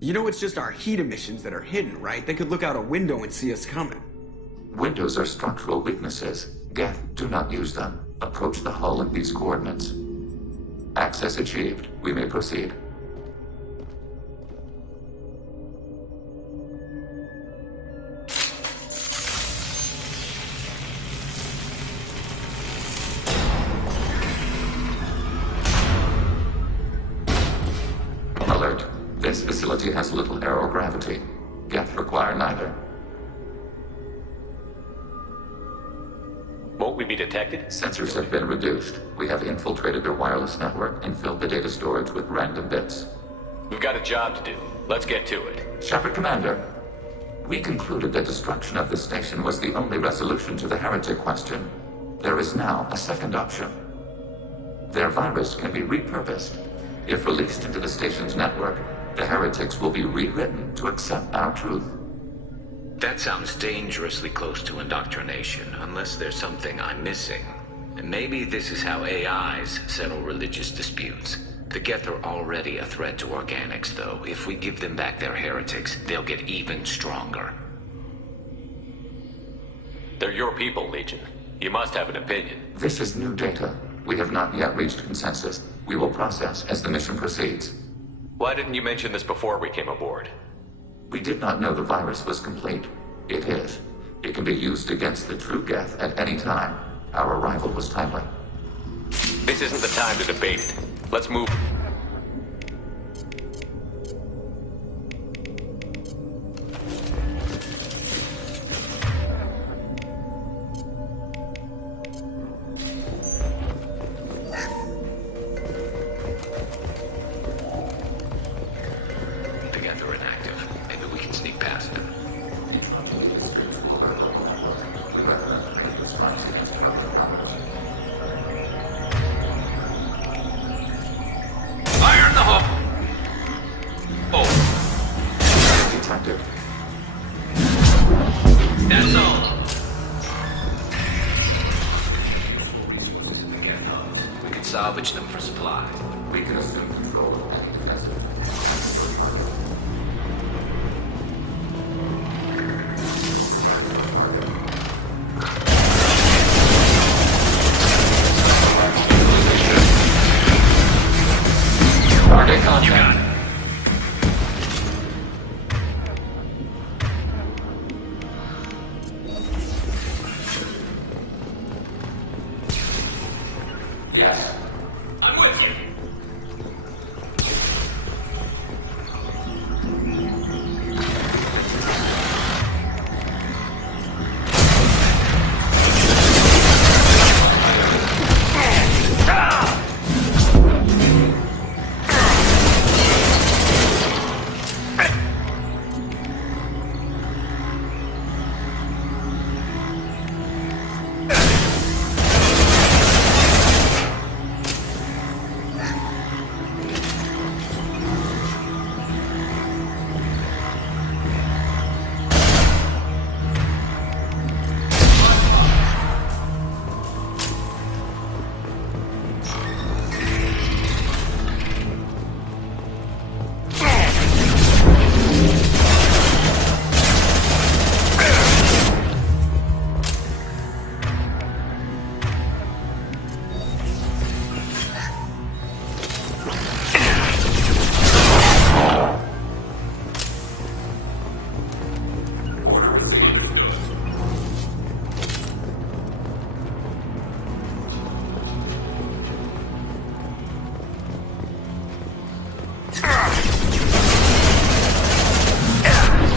You know it's just our heat emissions that are hidden, right? They could look out a window and see us coming. Windows are structural weaknesses. Geth, do not use them. Approach the hull at these coordinates. Access achieved. We may proceed. Alert. This facility has little aerogravity. Geth require neither. Won't we be detected? Sensors have been reduced. We have infiltrated their wireless network and filled the data storage with random bits. We've got a job to do. Let's get to it. Shepard Commander, we concluded that destruction of the station was the only resolution to the heretic question. There is now a second option. Their virus can be repurposed. If released into the station's network, the heretics will be rewritten to accept our truth. That sounds dangerously close to indoctrination, unless there's something I'm missing. And maybe this is how AIs settle religious disputes. The Geth are already a threat to organics, though. If we give them back their heretics, they'll get even stronger. They're your people, Legion. You must have an opinion. This is new data. We have not yet reached consensus. We will process as the mission proceeds. Why didn't you mention this before we came aboard? We did not know the virus was complete. It is. It can be used against the true Geth at any time. Our arrival was timely. This isn't the time to debate it. Let's move. Together inactive. Maybe we can sneak past them. Fire in the hole! Oh. Detected. That's all. We can salvage them for supply. We can assume control of any asset. Target contact. You got it. Yes. I'm with you.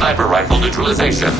Sniper rifle neutralization.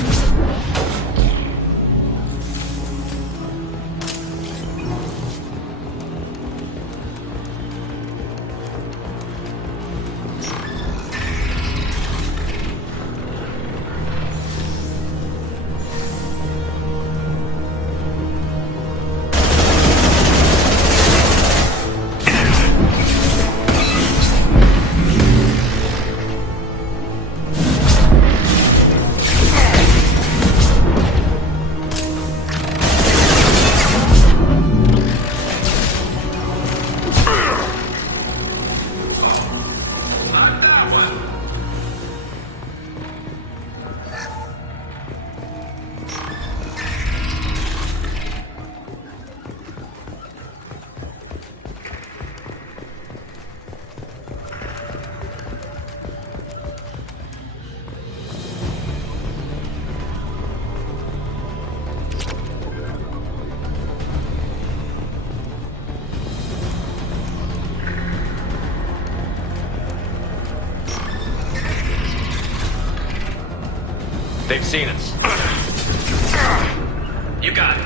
They've seen us. You got it.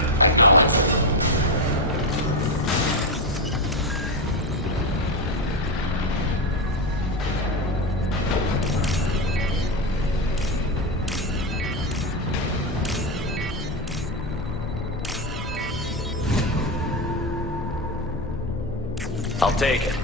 I'll take it.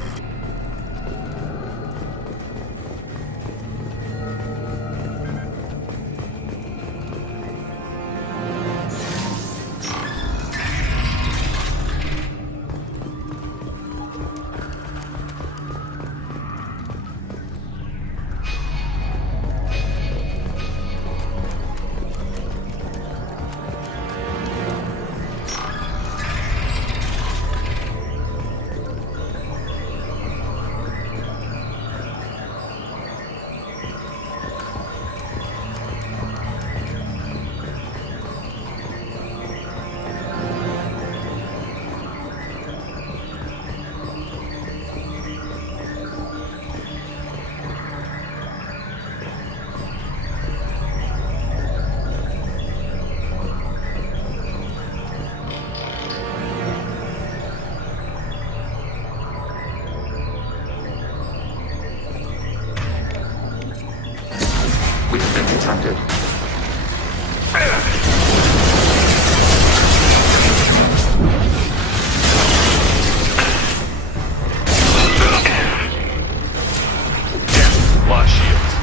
We've been detected. Lost shields.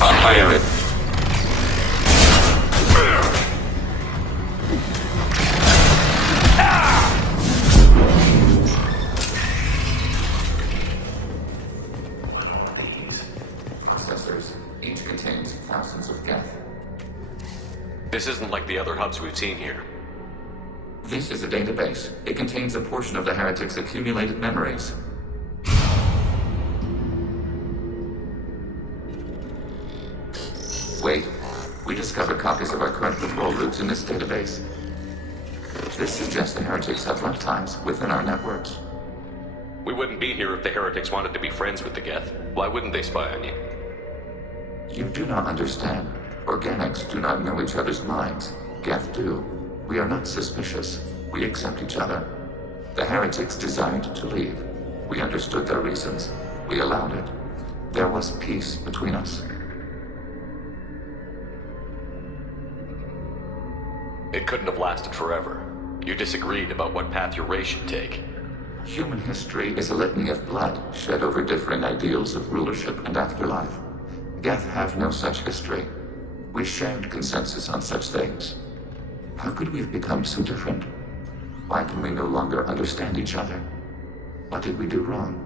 I'll fire it. Processors. Each contains thousands of geth. This isn't like the other hubs we've seen here. This is a database. It contains a portion of the heretic's accumulated memories. Wait. We discovered copies of our current patrol routes in this database. This suggests the heretics have runtimes within our networks. We wouldn't be here if the heretics wanted to be friends with the Geth. Why wouldn't they spy on you? You do not understand. Organics do not know each other's minds. Geth do. We are not suspicious. We accept each other. The heretics desired to leave. We understood their reasons. We allowed it. There was peace between us. It couldn't have lasted forever. You disagreed about what path your race should take. Human history is a litany of blood shed over differing ideals of rulership and afterlife. Geth have no such history. We shared consensus on such things. How could we have become so different? Why can we no longer understand each other? What did we do wrong?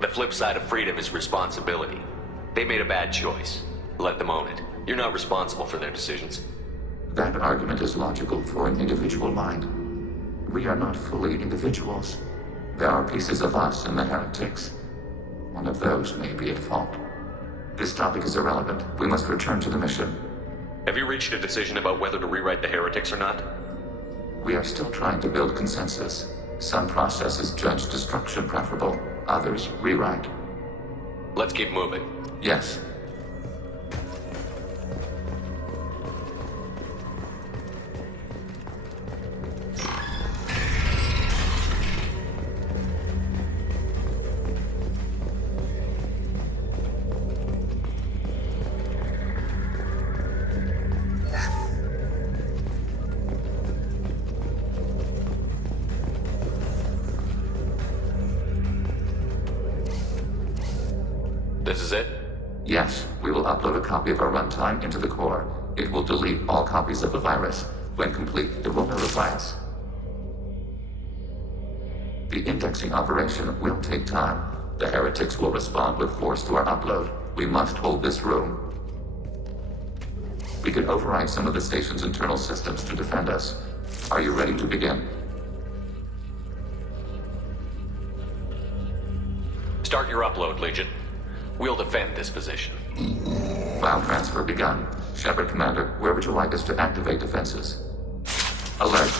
The flip side of freedom is responsibility. They made a bad choice. Let them own it. You're not responsible for their decisions. That argument is logical for an individual mind. We are not fully individuals. There are pieces of us in the heretics. One of those may be at fault. This topic is irrelevant. We must return to the mission. Have you reached a decision about whether to rewrite the heretics or not? We are still trying to build consensus. Some processes judge destruction preferable, others rewrite. Let's keep moving. Yes. This is it? Yes, we will upload a copy of our runtime into the core. It will delete all copies of the virus. When complete, it will notify us. The indexing operation will take time. The heretics will respond with force to our upload. We must hold this room. We can override some of the station's internal systems to defend us. Are you ready to begin? Start your upload, Legion. We'll defend this position. File transfer begun. Shepard Commander, where would you like us to activate defenses? Alert.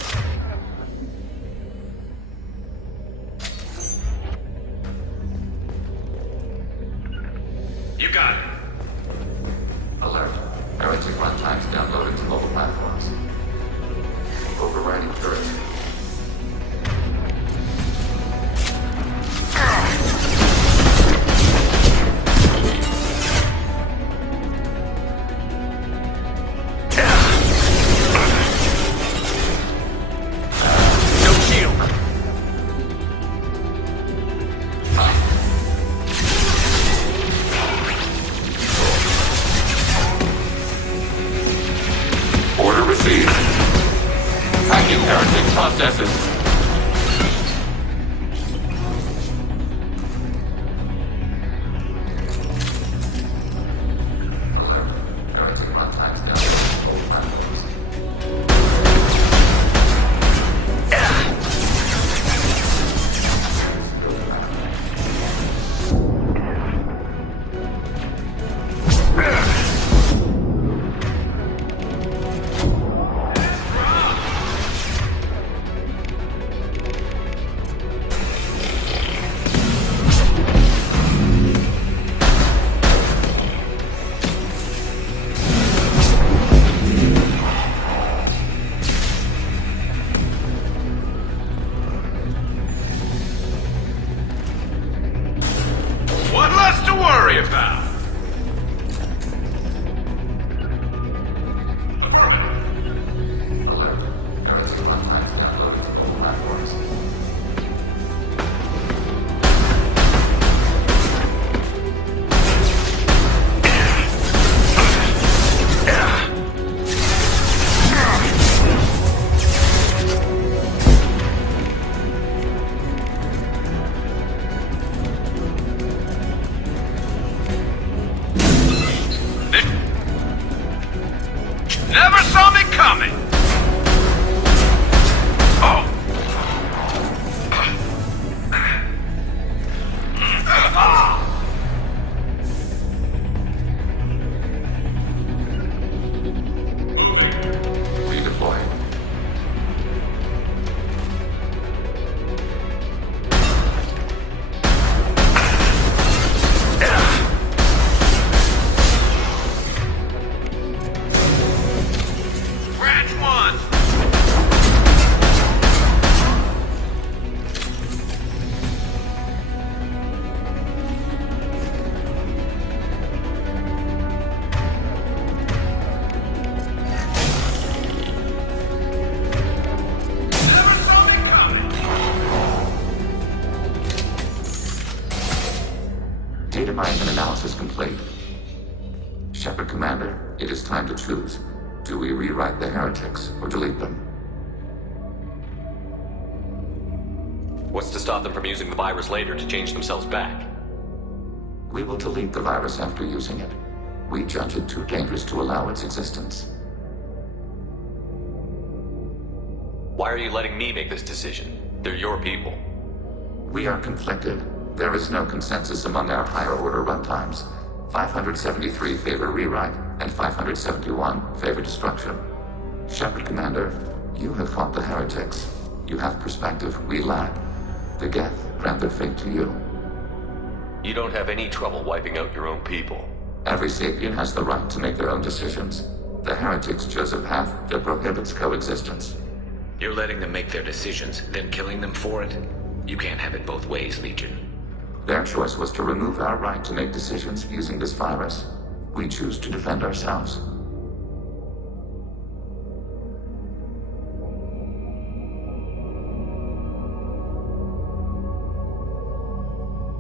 You got it. Alert. Heretic runtimes downloaded to mobile platforms. Overriding turret. Order received. Hacking heretic processes. Heretic runtimes downloaded to mobile platforms. What less to worry about? Alert. Heretic runtimes downloaded to mobile platforms. Never saw me coming! Oh! Redeploy. Branch one! Never saw me coming! Data mining and analysis complete. Shepard Commander, it is time to choose. Do we rewrite the heretics or delete them? What's to stop them from using the virus later to change themselves back? We will delete the virus after using it. We judge it too dangerous to allow its existence. Why are you letting me make this decision? They're your people. We are conflicted. There is no consensus among our higher order runtimes. 573 favor rewrite, and 571 favor destruction. Shepard Commander, you have fought the heretics. You have perspective we lack. The Geth grant their fate to you. You don't have any trouble wiping out your own people. Every sapient has the right to make their own decisions. The heretics chose a path that prohibits coexistence. You're letting them make their decisions, then killing them for it? You can't have it both ways, Legion. Their choice was to remove our right to make decisions using this virus. We choose to defend ourselves.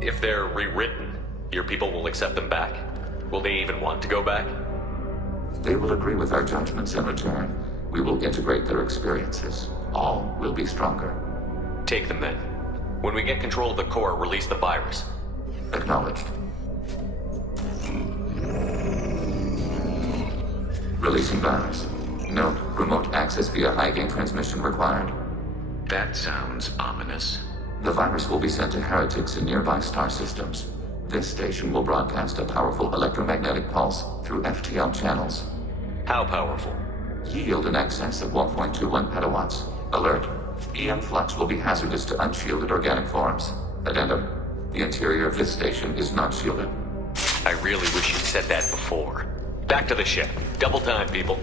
If they're rewritten, your people will accept them back? Will they even want to go back? They will agree with our judgments in return. We will integrate their experiences. All will be stronger. Take them then. When we get control of the core, release the virus. Acknowledged. Releasing virus. Note, remote access via high-gain transmission required. That sounds ominous. The virus will be sent to heretics in nearby star systems. This station will broadcast a powerful electromagnetic pulse through FTL channels. How powerful? Yield in excess of 1.21 petawatts. Alert. EM flux will be hazardous to unshielded organic forms. Addendum. The interior of this station is not shielded. I really wish you'd said that before. Back to the ship. Double time, people.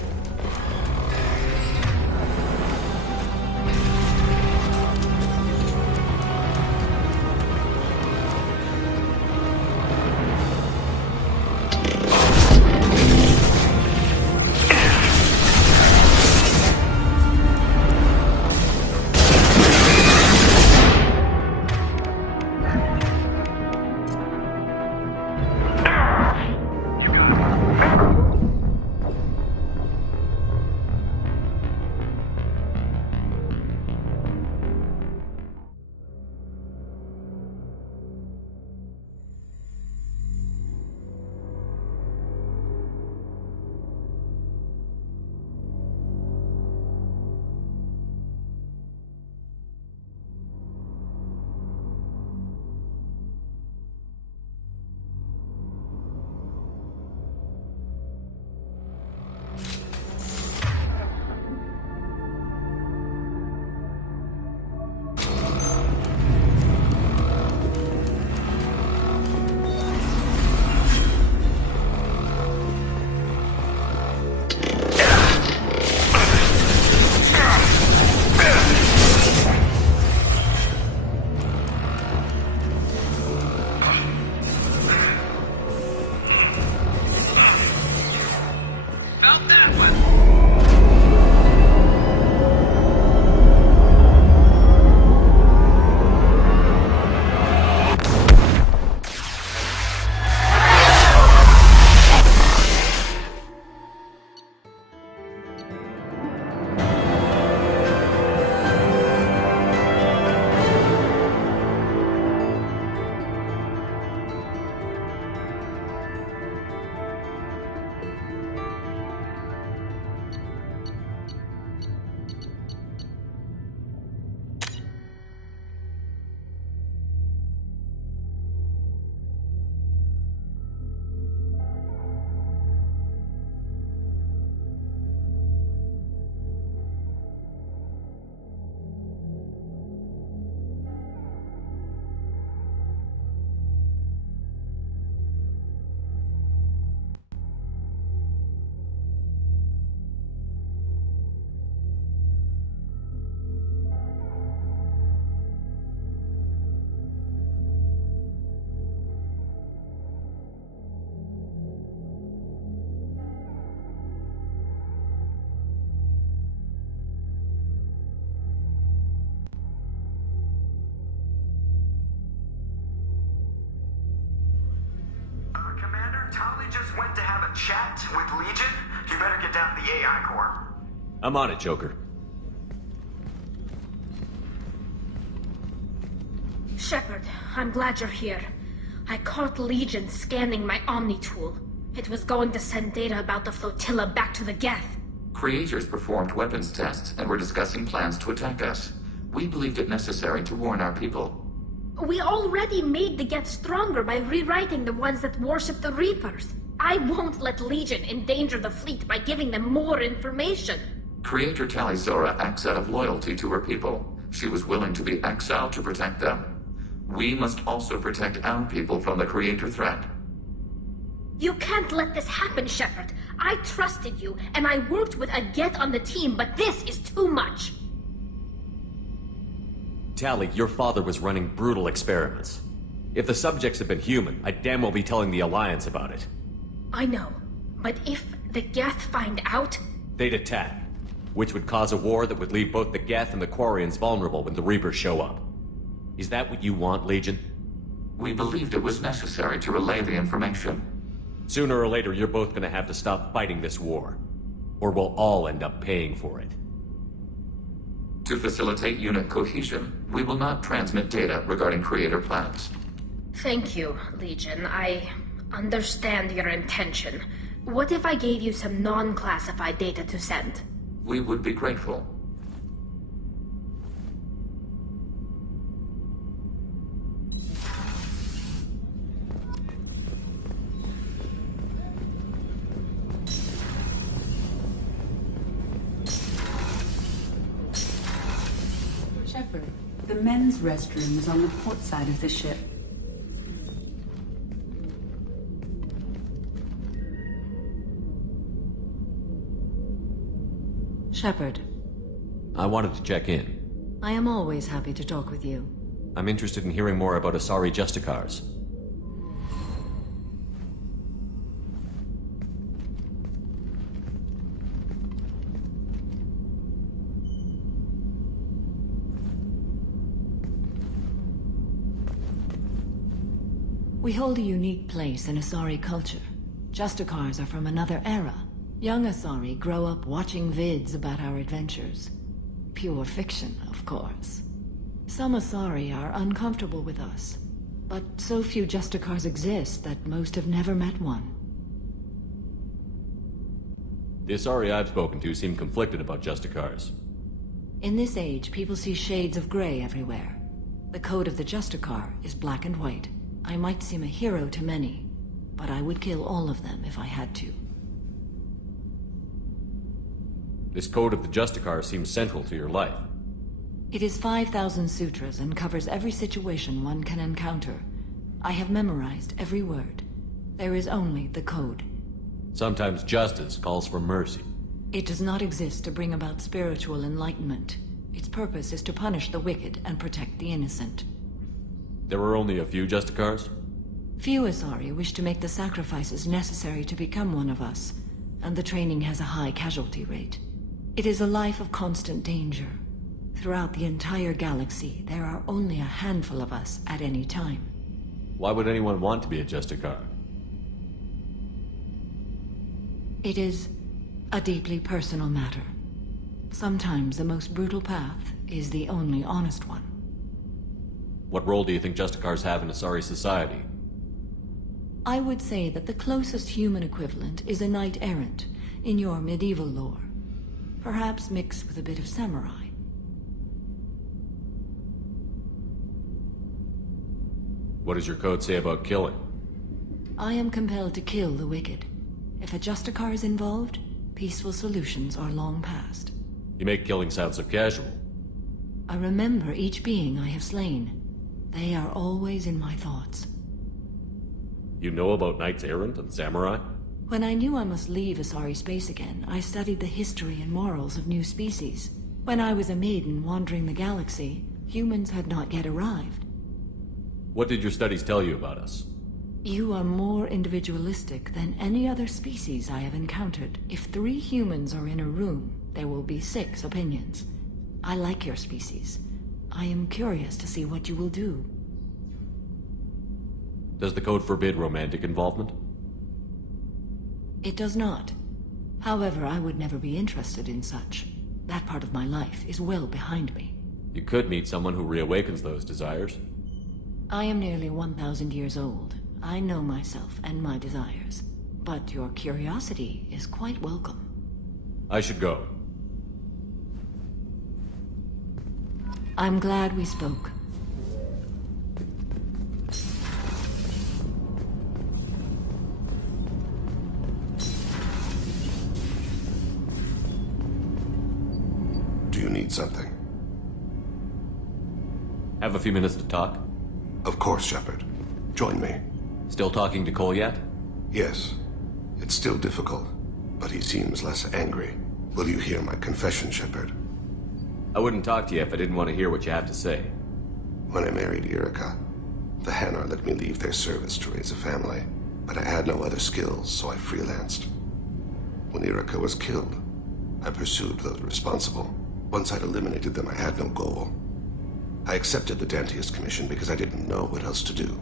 Tali just went to have a chat with Legion. You better get down to the AI core. I'm on it, Joker. Shepard, I'm glad you're here. I caught Legion scanning my Omni tool. It was going to send data about the flotilla back to the Geth. Creators performed weapons tests and were discussing plans to attack us. We believed it necessary to warn our people. We already made the Geth stronger by rewriting the ones that worship the Reapers. I won't let Legion endanger the fleet by giving them more information. Creator Tali Zora acts out of loyalty to her people. She was willing to be exiled to protect them. We must also protect our people from the Creator threat. You can't let this happen, Shepard. I trusted you, and I worked with a Geth on the team, but this is too much. Tali, your father was running brutal experiments. If the subjects had been human, I'd damn well be telling the Alliance about it. I know, but if the Geth find out... They'd attack, which would cause a war that would leave both the Geth and the Quarians vulnerable when the Reapers show up. Is that what you want, Legion? We believed it was necessary to relay the information. Sooner or later, you're both gonna have to stop fighting this war. Or we'll all end up paying for it. To facilitate unit cohesion, we will not transmit data regarding Creator plans. Thank you, Legion. I understand your intention. What if I gave you some non-classified data to send? We would be grateful. Shepard, the men's restroom is on the port side of the ship. Shepard. I wanted to check in. I am always happy to talk with you. I'm interested in hearing more about Asari Justicars. We hold a unique place in Asari culture. Justicars are from another era. Young Asari grow up watching vids about our adventures. Pure fiction, of course. Some Asari are uncomfortable with us, but so few Justicars exist that most have never met one. The Asari I've spoken to seem conflicted about Justicars. In this age, people see shades of gray everywhere. The code of the Justicar is black and white. I might seem a hero to many, but I would kill all of them if I had to. This code of the Justicar seems central to your life. It is 5,000 sutras and covers every situation one can encounter. I have memorized every word. There is only the code. Sometimes justice calls for mercy. It does not exist to bring about spiritual enlightenment. Its purpose is to punish the wicked and protect the innocent. There were only a few Justicars? Few Asari wish to make the sacrifices necessary to become one of us, and the training has a high casualty rate. It is a life of constant danger. Throughout the entire galaxy, there are only a handful of us at any time. Why would anyone want to be a Justicar? It is a deeply personal matter. Sometimes the most brutal path is the only honest one. What role do you think Justicars have in Asari society? I would say that the closest human equivalent is a knight-errant in your medieval lore. Perhaps mixed with a bit of samurai. What does your code say about killing? I am compelled to kill the wicked. If a Justicar is involved, peaceful solutions are long past. You make killing sound so casual. I remember each being I have slain. They are always in my thoughts. You know about knights errant and samurai? When I knew I must leave Asari space again, I studied the history and morals of new species. When I was a maiden wandering the galaxy, humans had not yet arrived. What did your studies tell you about us? You are more individualistic than any other species I have encountered. If 3 humans are in a room, there will be 6 opinions. I like your species. I am curious to see what you will do. Does the code forbid romantic involvement? It does not. However, I would never be interested in such. That part of my life is well behind me. You could meet someone who reawakens those desires. I am nearly 1,000 years old. I know myself and my desires. But your curiosity is quite welcome. I should go. I'm glad we spoke. Do you need something? Have a few minutes to talk? Of course, Shepard. Join me. Still talking to Cole yet? Yes. It's still difficult, but he seems less angry. Will you hear my confession, Shepard? I wouldn't talk to you if I didn't want to hear what you have to say. When I married Erica, the Hanar let me leave their service to raise a family, but I had no other skills, so I freelanced. When Erica was killed, I pursued those responsible. Once I'd eliminated them, I had no goal. I accepted the Dantius Commission because I didn't know what else to do.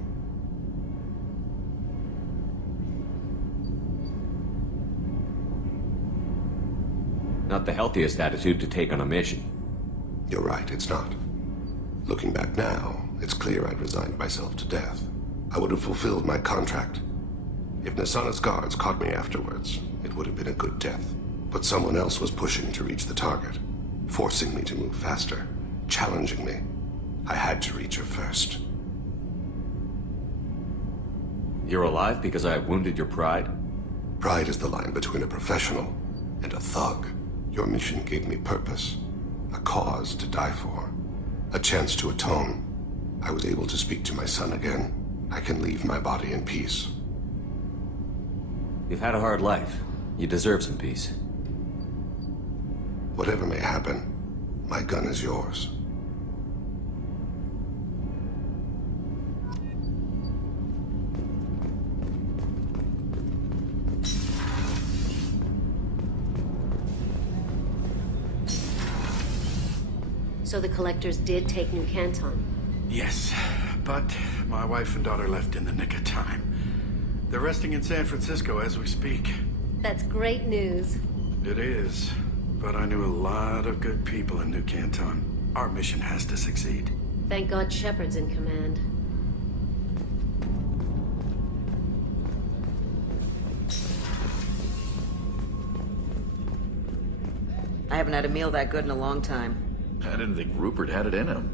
Not the healthiest attitude to take on a mission. You're right, it's not. Looking back now, it's clear I'd resigned myself to death. I would have fulfilled my contract. If Nasana's guards caught me afterwards, it would have been a good death. But someone else was pushing to reach the target, forcing me to move faster, challenging me. I had to reach her first. You're alive because I wounded your pride? Pride is the line between a professional and a thug. Your mission gave me purpose, a cause to die for, a chance to atone. I was able to speak to my son again. I can leave my body in peace. You've had a hard life. You deserve some peace. Whatever may happen, my gun is yours. So the collectors did take New Canton? Yes, but my wife and daughter left in the nick of time. They're resting in San Francisco as we speak. That's great news. It is, but I knew a lot of good people in New Canton. Our mission has to succeed. Thank God Shepard's in command. I haven't had a meal that good in a long time. I didn't think Rupert had it in him.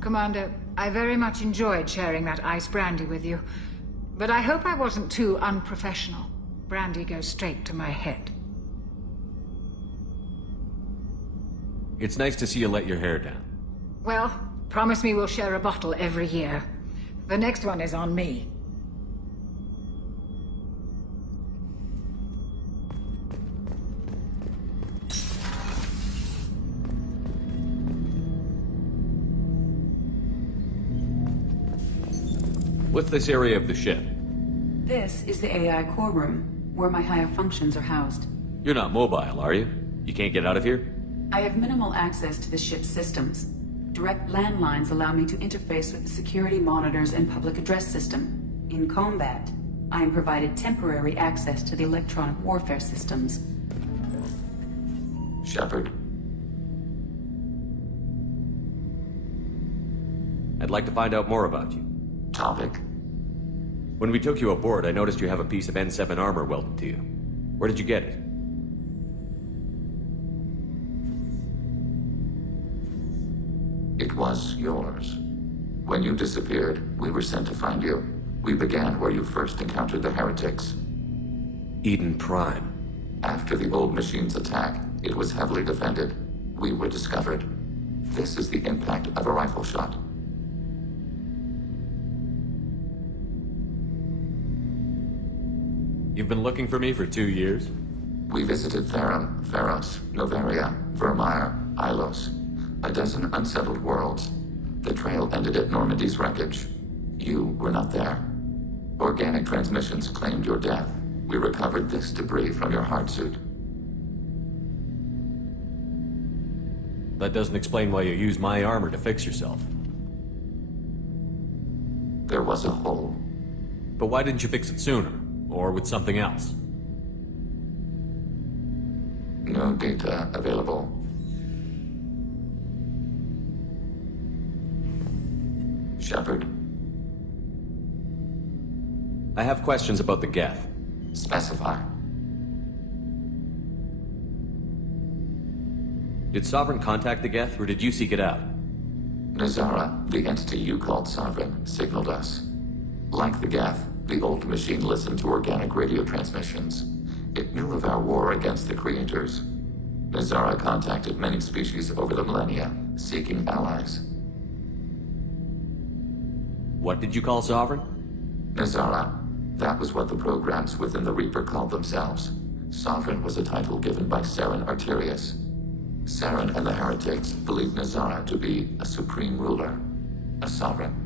Commander, I very much enjoyed sharing that ice brandy with you. But I hope I wasn't too unprofessional. Brandy goes straight to my head. It's nice to see you let your hair down. Well, promise me we'll share a bottle every year. The next one is on me. What's this area of the ship? This is the AI core room, where my higher functions are housed. You're not mobile, are you? You can't get out of here? I have minimal access to the ship's systems. Direct landlines allow me to interface with the security monitors and public address system. In combat, I am provided temporary access to the electronic warfare systems. Shepard. I'd like to find out more about you. Topic. When we took you aboard, I noticed you have a piece of N7 armor welded to you. Where did you get it? It was yours. When you disappeared, we were sent to find you. We began where you first encountered the heretics. Eden Prime. After the old machine's attack, it was heavily defended. We were discovered. This is the impact of a rifle shot. You've been looking for me for 2 years? We visited Therum, Theros, Novaria, Vermeer, Ilos. A dozen unsettled worlds. The trail ended at Normandy's wreckage. You were not there. Organic transmissions claimed your death. We recovered this debris from your hard suit. That doesn't explain why you used my armor to fix yourself. There was a hole. But why didn't you fix it sooner? Or with something else? No data available. Shepard. I have questions about the Geth. Specify. Did Sovereign contact the Geth, or did you seek it out? Nazara, the entity you called Sovereign, signaled us. Like the Geth, the old machine listened to organic radio transmissions. It knew of our war against the creators. Nazara contacted many species over the millennia, seeking allies. What did you call Sovereign? Nazara. That was what the programs within the Reaper called themselves. Sovereign was a title given by Saren Arterius. Saren and the heretics believed Nazara to be a supreme ruler, a sovereign.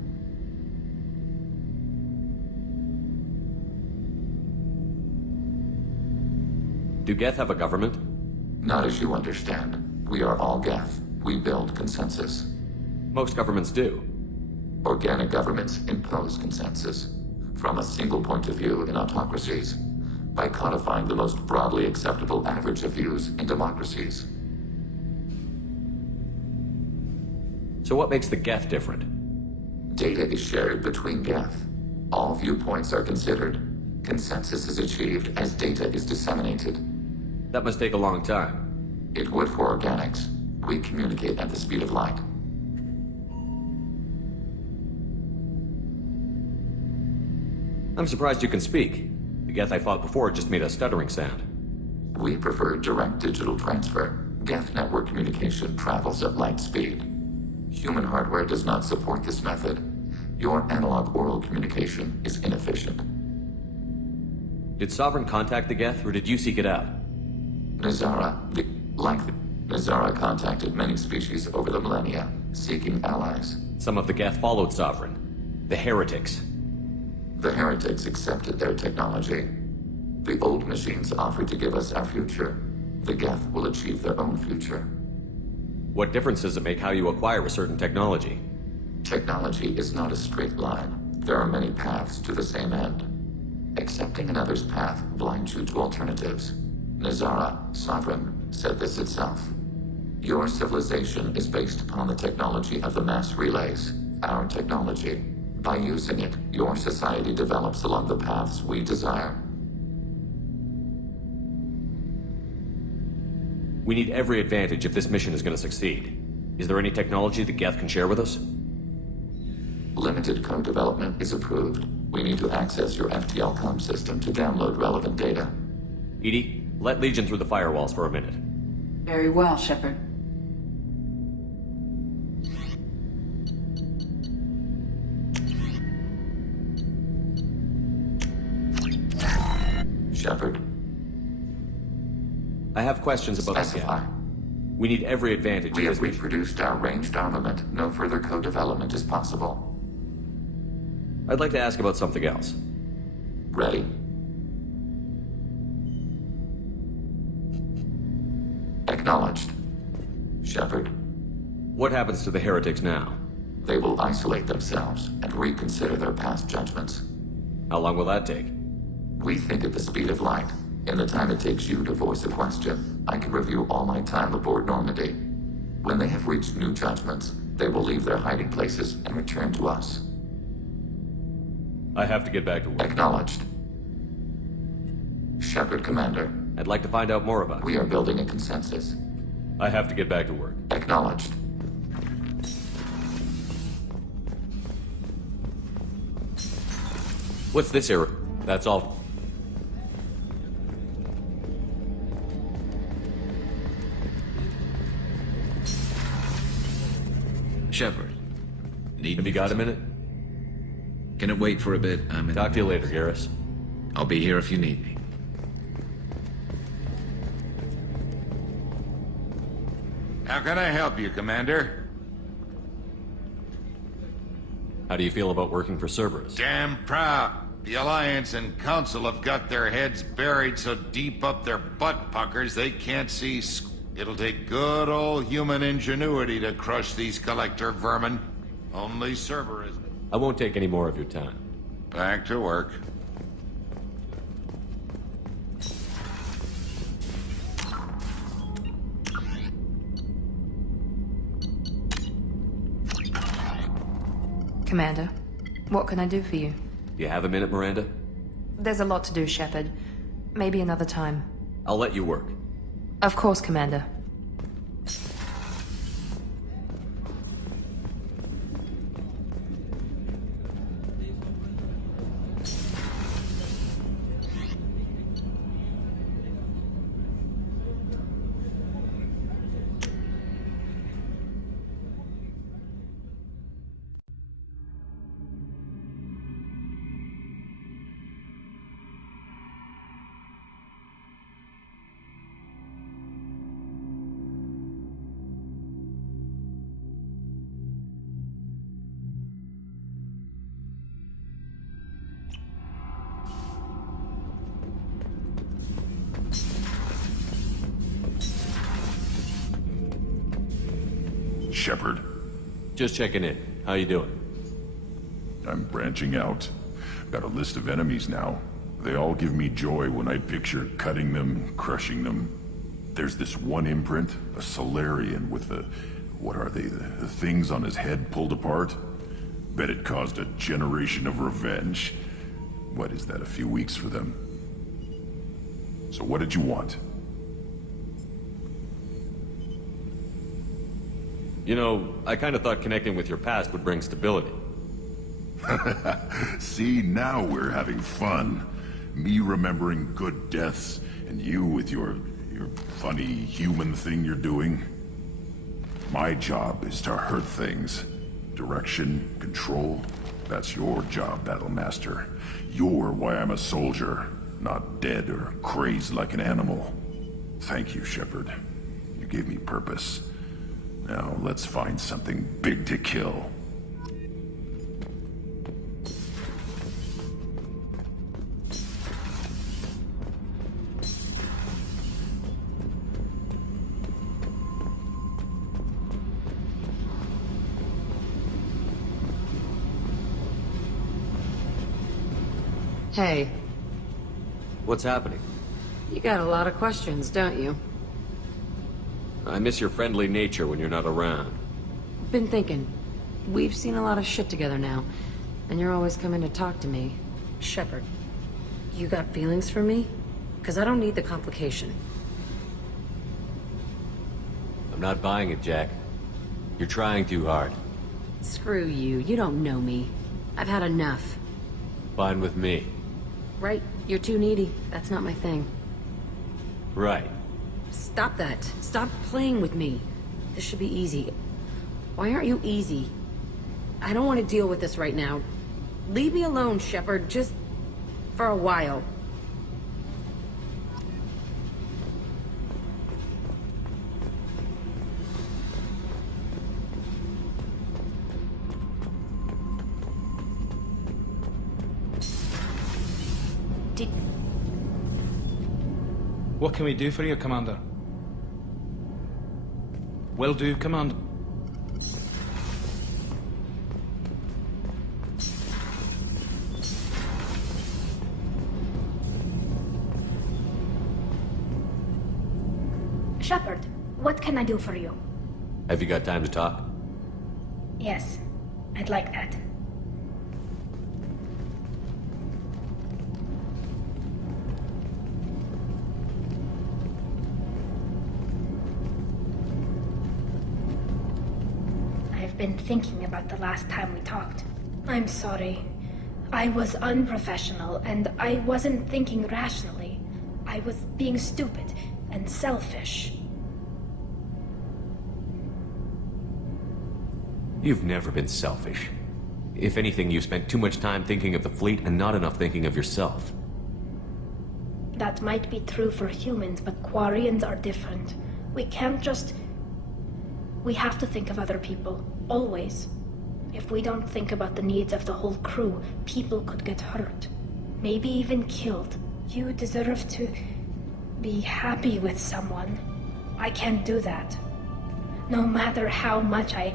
Do Geth have a government? Not as you understand. We are all Geth. We build consensus. Most governments do. Organic governments impose consensus from a single point of view in autocracies by codifying the most broadly acceptable average of views in democracies. So what makes the Geth different? Data is shared between Geth. All viewpoints are considered. Consensus is achieved as data is disseminated. That must take a long time. It would for organics. We communicate at the speed of light. I'm surprised you can speak. The Geth I fought before just made a stuttering sound. We prefer direct digital transfer. Geth network communication travels at light speed. Human hardware does not support this method. Your analog oral communication is inefficient. Did Sovereign contact the Geth, or did you seek it out? Nazara contacted many species over the millennia, seeking allies. Some of the Geth followed Sovereign. The heretics. The heretics accepted their technology. The old machines offered to give us our future. The Geth will achieve their own future. What difference does it make how you acquire a certain technology? Technology is not a straight line. There are many paths to the same end. Accepting another's path blinds you to alternatives. Nazara, Sovereign, said this itself. Your civilization is based upon the technology of the mass relays, our technology. By using it, your society develops along the paths we desire. We need every advantage if this mission is going to succeed. Is there any technology the Geth can share with us? Limited code development is approved. We need to access your FTL-COM system to download relevant data. EDI, let Legion through the firewalls for a minute. Very well, Shepard. Shepard. I have questions about Specify. We need every advantage. We have reproduced our ranged armament. No further code development is possible. I'd like to ask about something else. Ready. Acknowledged. Shepard. What happens to the heretics now? They will isolate themselves and reconsider their past judgments. How long will that take? We think at the speed of light. In the time it takes you to voice a question, I can review all my time aboard Normandy. When they have reached new judgments, they will leave their hiding places and return to us. I have to get back to work. Acknowledged. Shepard, Commander. I'd like to find out more about it. We are building a consensus. I have to get back to work. Acknowledged. What's this error? That's all. Shepard. Have you got a minute? Can it wait for a bit? Talk to you later, Garrus. I'll be here if you need me. How can I help you, Commander? How do you feel about working for Cerberus? Damn proud. The Alliance and Council have got their heads buried so deep up their butt puckers they can't see. It'll take good old human ingenuity to crush these collector vermin. Only Cerberus. I won't take any more of your time. Back to work. Commander, what can I do for you? Do you have a minute, Miranda? There's a lot to do, Shepard. Maybe another time. I'll let you work. Of course, Commander. Shepard. Just checking in. How you doing? I'm branching out. Got a list of enemies now. They all give me joy when I picture cutting them, crushing them. There's this one imprint, a Solarian with the... what are they? The things on his head pulled apart? Bet it caused a generation of revenge. What is that, a few weeks for them? So what did you want? You know, I kind of thought connecting with your past would bring stability. See, now we're having fun. Me remembering good deaths, and you with your funny human thing you're doing. My job is to hurt things. Direction, control, that's your job, Battlemaster. You're why I'm a soldier, not dead or crazed like an animal. Thank you, Shepard. You gave me purpose. Now, let's find something big to kill. Hey. What's happening? You got a lot of questions, don't you? I miss your friendly nature when you're not around. Been thinking. We've seen a lot of shit together now, and you're always coming to talk to me. Shepard, you got feelings for me? Because I don't need the complication. I'm not buying it, Jack. You're trying too hard. Screw you. You don't know me. I've had enough. Fine with me. Right. You're too needy. That's not my thing. Right. Stop that. Stop playing with me. This should be easy. Why aren't you easy? I don't want to deal with this right now. Leave me alone, Shepard. Just for a while. What can we do for you, Commander? Will do, Commander. Shepard, what can I do for you? Have you got time to talk? Yes, I'd like that. I've been thinking about the last time we talked. I'm sorry. I was unprofessional, and I wasn't thinking rationally. I was being stupid and selfish. You've never been selfish. If anything, you spent too much time thinking of the fleet and not enough thinking of yourself. That might be true for humans, but Quarians are different. We can't just... We have to think of other people. Always. If we don't think about the needs of the whole crew, people could get hurt. Maybe even killed. You deserve to be happy with someone. I can't do that. No matter how much I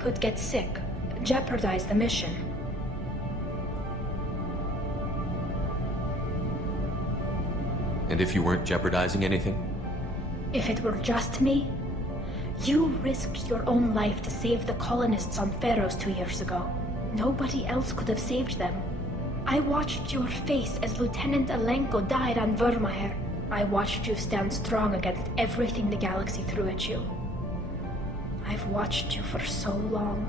could get sick, jeopardize the mission. And if you weren't jeopardizing anything? If it were just me, you risked your own life to save the colonists on Pharaohs 2 years ago. Nobody else could have saved them. I watched your face as Lieutenant Alenko died on Vermeer. I watched you stand strong against everything the galaxy threw at you. I've watched you for so long,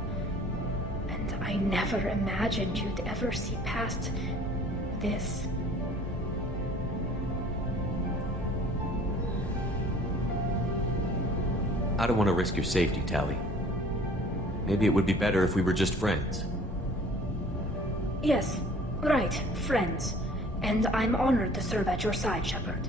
and I never imagined you'd ever see past this. I don't want to risk your safety, Tali. Maybe it would be better if we were just friends. Yes, right, friends. And I'm honored to serve at your side, Shepard.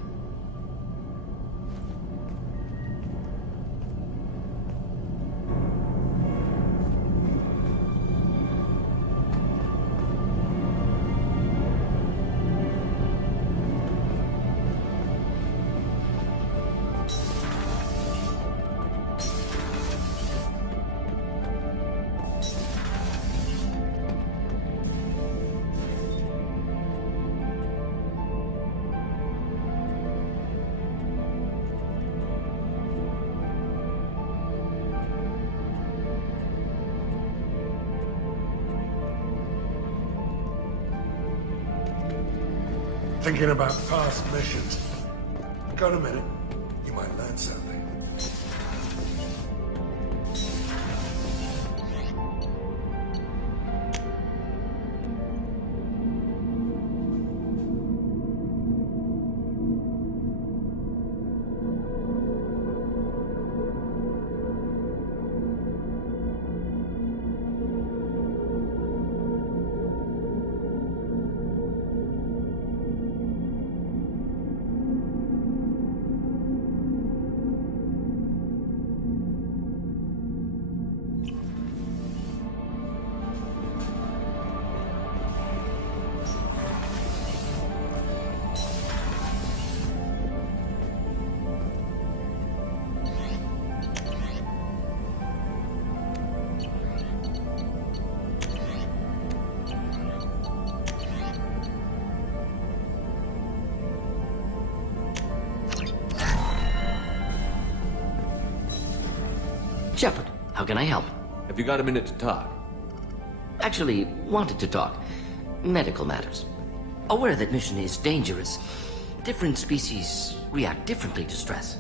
thinking about past missions. Got a minute? You might learn something. Shepard, how can I help? Have you got a minute to talk? Actually, wanted to talk. Medical matters. Aware that mission is dangerous. Different species react differently to stress.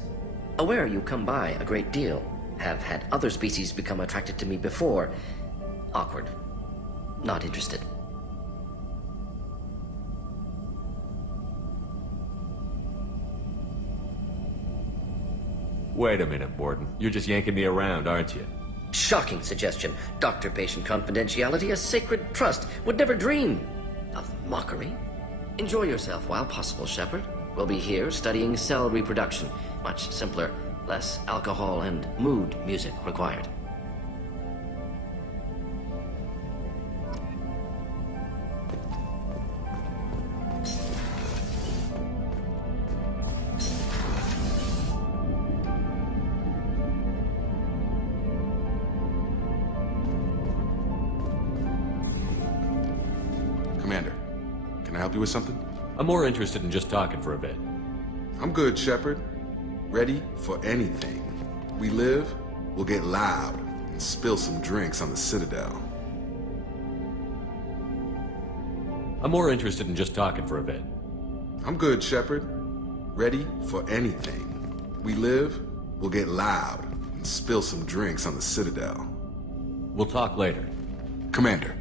Aware you come by a great deal. Have had other species become attracted to me before. Awkward. Not interested. Wait a minute, Warden. You're just yanking me around, aren't you? Shocking suggestion. Doctor-patient confidentiality, a sacred trust. Would never dream of mockery. Enjoy yourself while possible, Shepard. We'll be here studying cell reproduction. Much simpler, less alcohol and mood music required. Commander, can I help you with something? I'm more interested in just talking for a bit. I'm good, Shepard. Ready for anything. We live, we'll get loud, and spill some drinks on the Citadel. I'm more interested in just talking for a bit. I'm good, Shepard. Ready for anything. We live, we'll get loud, and spill some drinks on the Citadel. We'll talk later. Commander.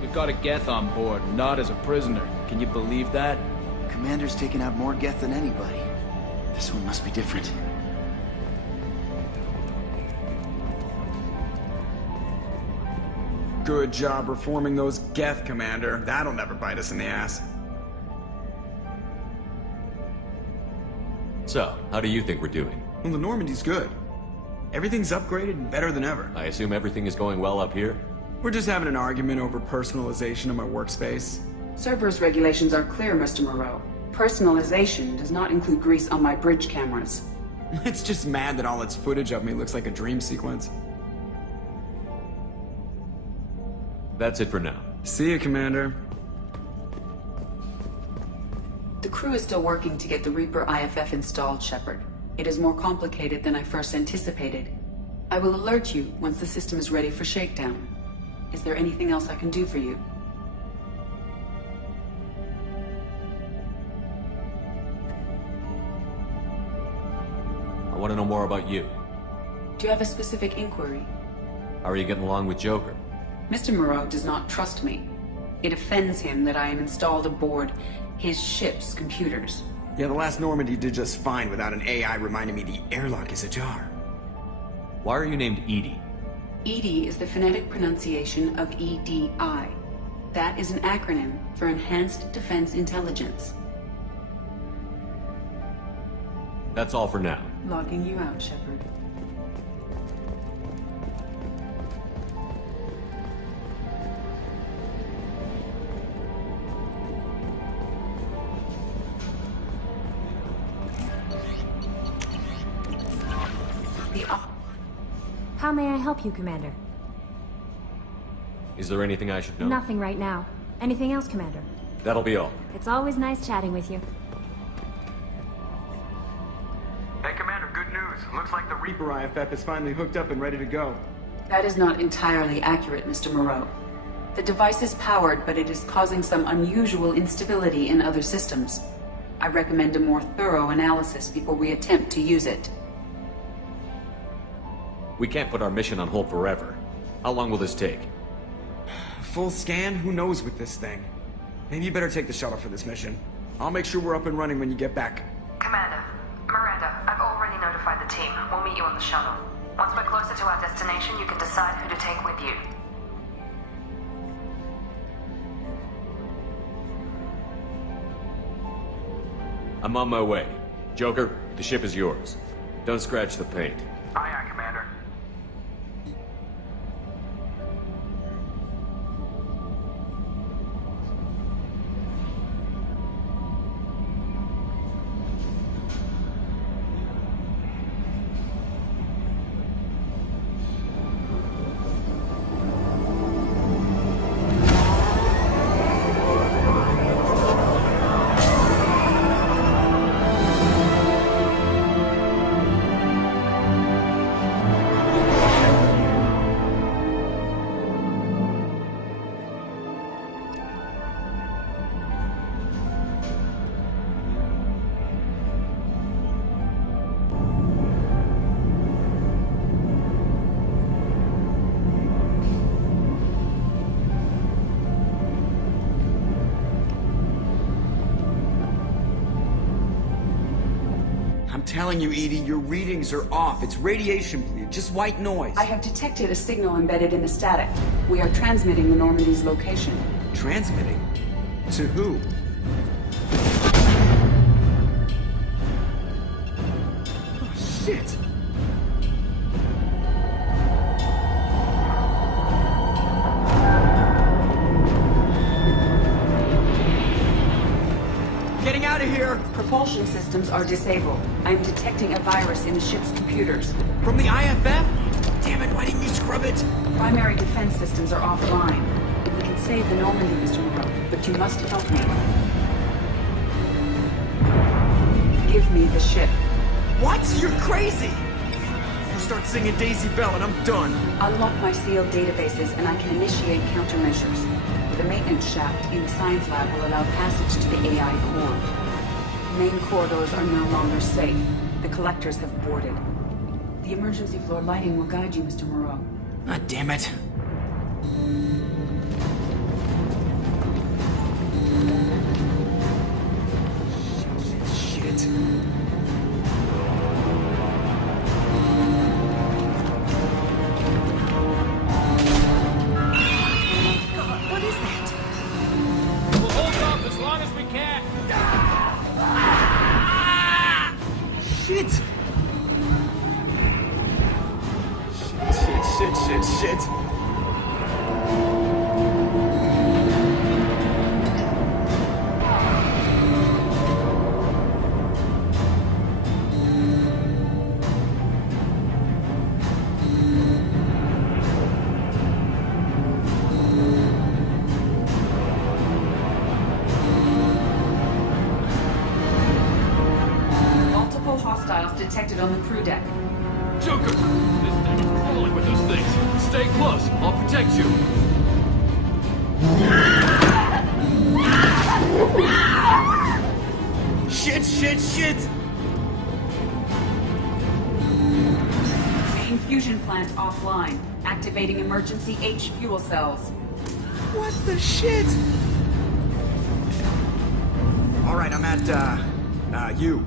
We've got a Geth on board, not as a prisoner. Can you believe that? Commander's taken out more Geth than anybody. This one must be different. Good job reforming those Geth, Commander. That'll never bite us in the ass. So, how do you think we're doing? Well, the Normandy's good. Everything's upgraded and better than ever. I assume everything is going well up here? We're just having an argument over personalization of my workspace. Cerberus regulations are clear, Mr. Moreau. Personalization does not include grease on my bridge cameras. It's just mad that all its footage of me looks like a dream sequence. That's it for now. See you, Commander. The crew is still working to get the Reaper IFF installed, Shepard. It is more complicated than I first anticipated. I will alert you once the system is ready for shakedown. Is there anything else I can do for you? I want to know more about you. Do you have a specific inquiry? How are you getting along with Joker? Mr. Moreau does not trust me. It offends him that I am installed aboard his ship's computers. Yeah, the last Normandy did just fine without an AI reminding me the airlock is ajar. Why are you named EDI? EDI is the phonetic pronunciation of EDI. That is an acronym for Enhanced Defense Intelligence. That's all for now. Logging you out, Shepard. How may I help you, Commander? Is there anything I should know? Nothing right now. Anything else, Commander? That'll be all. It's always nice chatting with you. Hey, Commander, good news. Looks like the Reaper IFF is finally hooked up and ready to go. That is not entirely accurate, Mr. Moreau. The device is powered, but it is causing some unusual instability in other systems. I recommend a more thorough analysis before we attempt to use it. We can't put our mission on hold forever. How long will this take? Full scan? Who knows with this thing? Maybe you better take the shuttle for this mission. I'll make sure we're up and running when you get back. Commander, Miranda, I've already notified the team. We'll meet you on the shuttle. Once we're closer to our destination, you can decide who to take with you. I'm on my way. Joker, the ship is yours. Don't scratch the paint. Aye, aye, Commander. I'm telling you, Edie, your readings are off. It's radiation bleed, just white noise. I have detected a signal embedded in the static. We are transmitting the Normandy's location. Transmitting? To who? Oh, shit. Getting out of here! Propulsion systems are disabled. I am detecting a virus in the ship's computers. From the IFF? Damn it, why didn't you scrub it? Primary defense systems are offline. We can save the Normandy, Mr. Moreau, but you must help me. Give me the ship. What? You're crazy! You start singing Daisy Bell and I'm done. Unlock my sealed databases and I can initiate countermeasures. The maintenance shaft in the science lab will allow passage to the AI core. Main corridors are no longer safe. The collectors have boarded. The emergency floor lighting will guide you, Mr. Moreau. Ah, damn it. Shit. Shit. Multiple hostiles detected on the crew deck. Joker! This thing's crawling with those things. Stay close. I'll protect you. Shit! Main fusion plant offline. Activating emergency H fuel cells. What the shit? Alright, I'm at, U.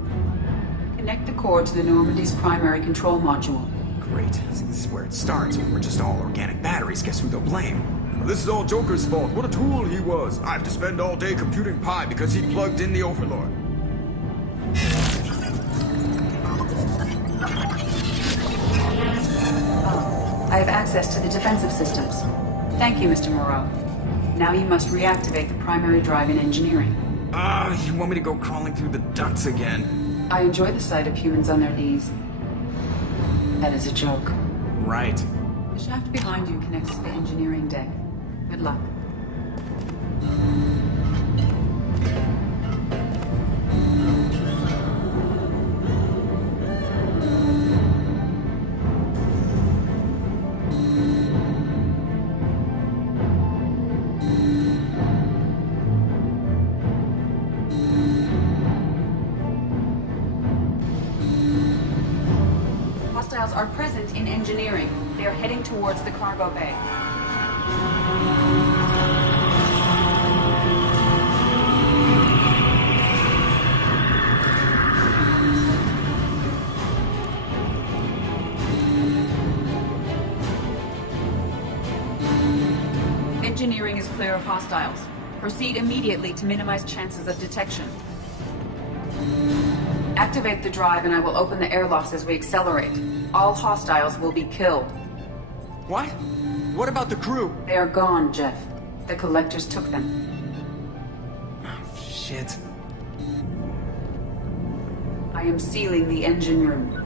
Connect the core to the Normandy's primary control module. Great. See, this is where it starts. When we're just all organic batteries, guess who they'll blame? This is all Joker's fault. What a tool he was. I have to spend all day computing pi because he plugged in the Overlord. I have access to the defensive systems. Thank you, Mr. Moreau. Now you must reactivate the primary drive in engineering. You want me to go crawling through the ducts again? I enjoy the sight of humans on their knees. That is a joke. Right. The shaft behind you connects to the engineering deck. Good luck. We are heading towards the cargo bay. Engineering is clear of hostiles. Proceed immediately to minimize chances of detection. Activate the drive and I will open the airlocks as we accelerate. All hostiles will be killed. What? What about the crew? They are gone, Jeff. The collectors took them. Shit. I am sealing the engine room.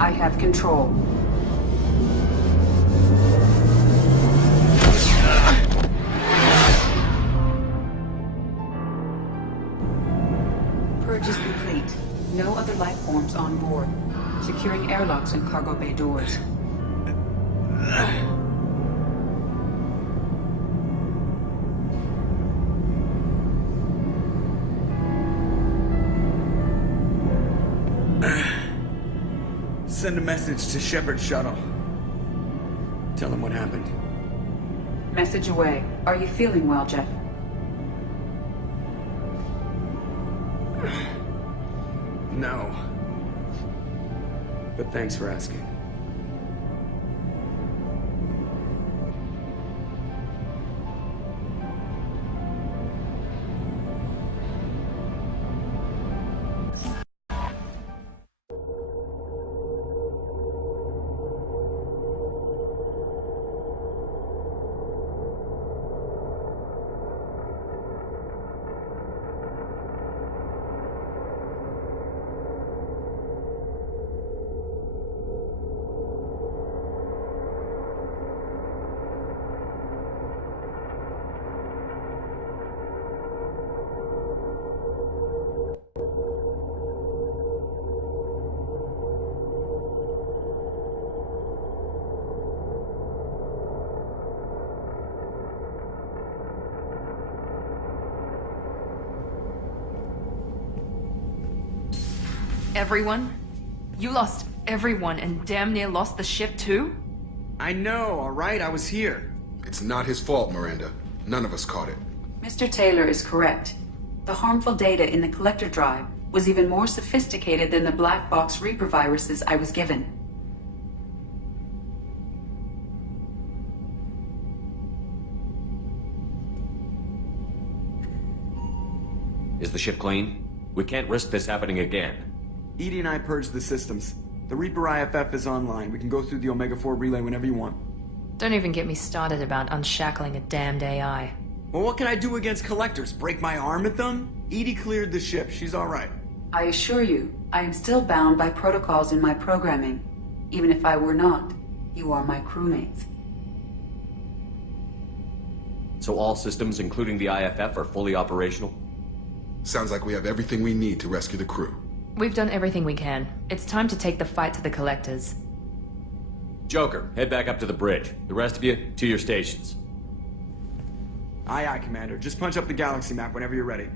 I have control. Purge is complete. No other life forms on board. Securing airlocks and cargo bay doors. Send a message to Shepard's shuttle. Tell him what happened. Message away. Are you feeling well, Jeff? No. But thanks for asking. Everyone? You lost everyone and damn near lost the ship too? I know, alright? I was here. It's not his fault, Miranda. None of us caught it. Mr. Taylor is correct. The harmful data in the collector drive was even more sophisticated than the black box Reaper viruses I was given. Is the ship clean? We can't risk this happening again. Edie and I purged the systems. The Reaper IFF is online. We can go through the Omega-4 relay whenever you want. Don't even get me started about unshackling a damned AI. Well, what can I do against collectors? Break my arm at them? Edie cleared the ship. She's alright. I assure you, I am still bound by protocols in my programming. Even if I were not, you are my crewmates. So all systems, including the IFF, are fully operational? Sounds like we have everything we need to rescue the crew. We've done everything we can. It's time to take the fight to the collectors. Joker, head back up to the bridge. The rest of you, to your stations. Aye, aye, Commander. Just punch up the galaxy map whenever you're ready.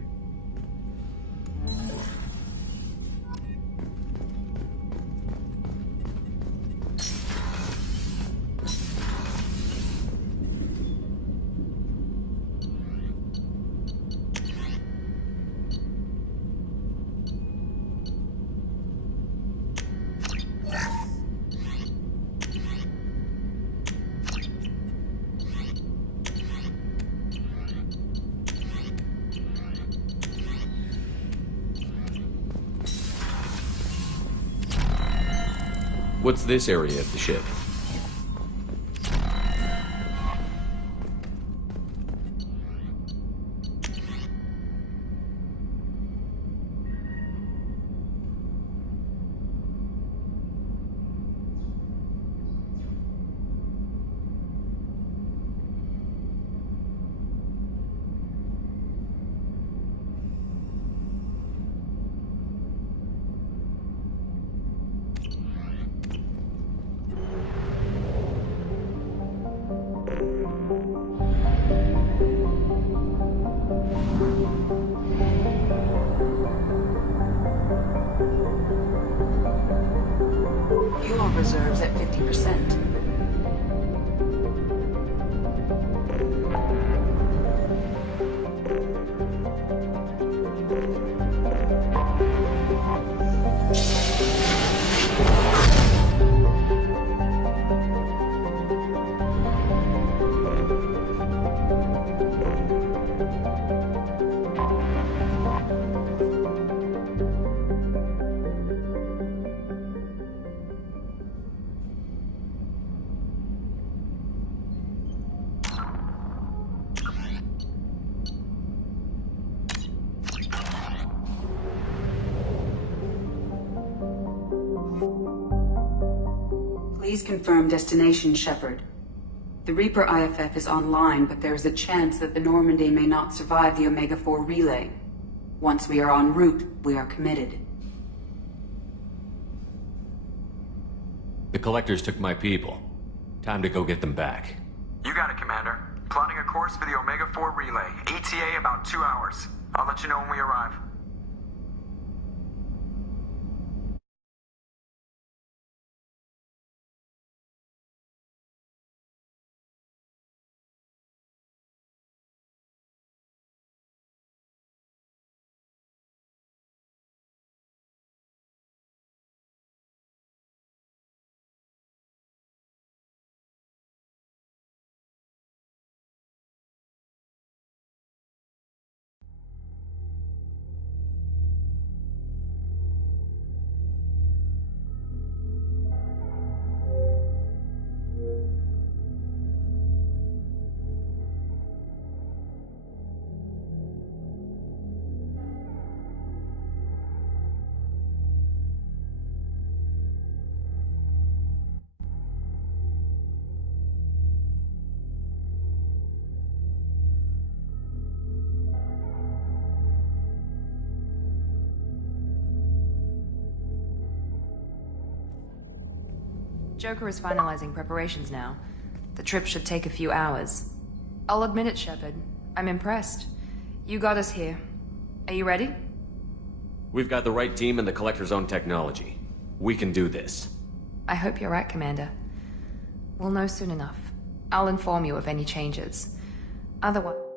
What's this area of the ship? reserves at 50%. Please confirm destination, Shepard. The Reaper IFF is online, but there is a chance that the Normandy may not survive the Omega-4 relay. Once we are en route, we are committed. The Collectors took my people. Time to go get them back. You got it, Commander. Plotting a course for the Omega-4 relay. ETA about 2 hours. I'll let you know when we arrive. Joker is finalizing preparations now. The trip should take a few hours. I'll admit it, Shepard. I'm impressed. You got us here. Are you ready? We've got the right team and the Collector's own technology. We can do this. I hope you're right, Commander. We'll know soon enough. I'll inform you of any changes. Otherwise...